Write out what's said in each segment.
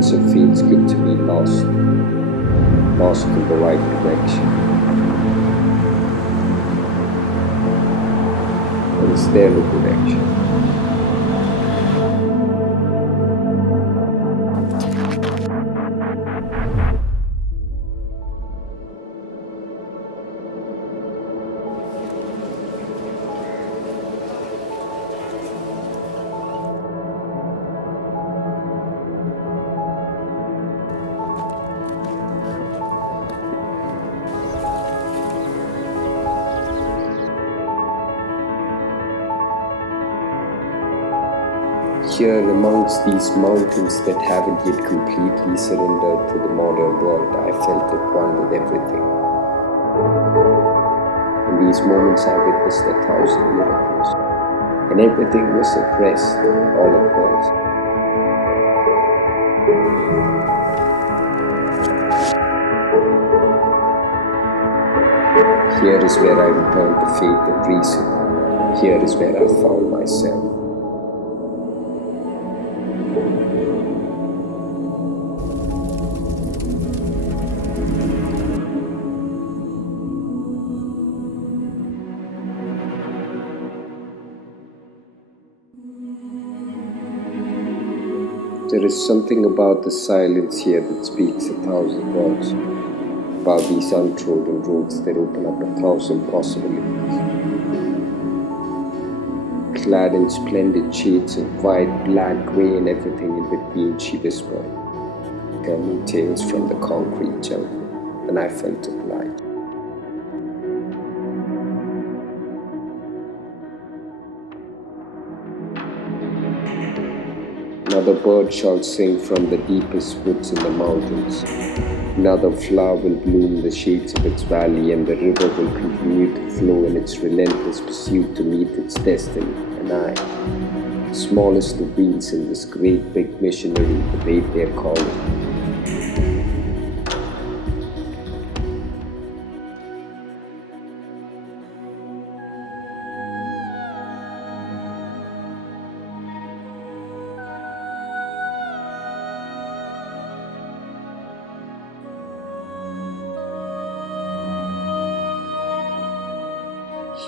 also feels good to be lost in the right direction. But is there a direction? Here amongst these mountains that haven't yet completely surrendered to the modern world, I felt at one with everything. In these moments I witnessed 1,000 miracles, and everything was at rest all at once. Here is where I returned to faith and reason. Here is where I found myself. There is something about the silence here that speaks 1,000 words, about these untrodden roads that open up 1,000 possibilities. Clad in splendid shades of white, black, grey and everything in between, she whispered, "Tell me tales from the concrete jungle," and I felt obliged. Another bird shall sing from the deepest woods in the mountains. Another flower will bloom in the shades of its valley, and the river will continue to flow in its relentless pursuit to meet its destiny. And I, the smallest of wheels in this great big machinery, obeyed their calling.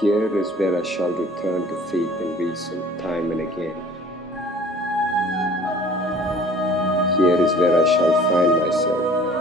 Here is where I shall return to faith and reason time and again. Here is where I shall find myself.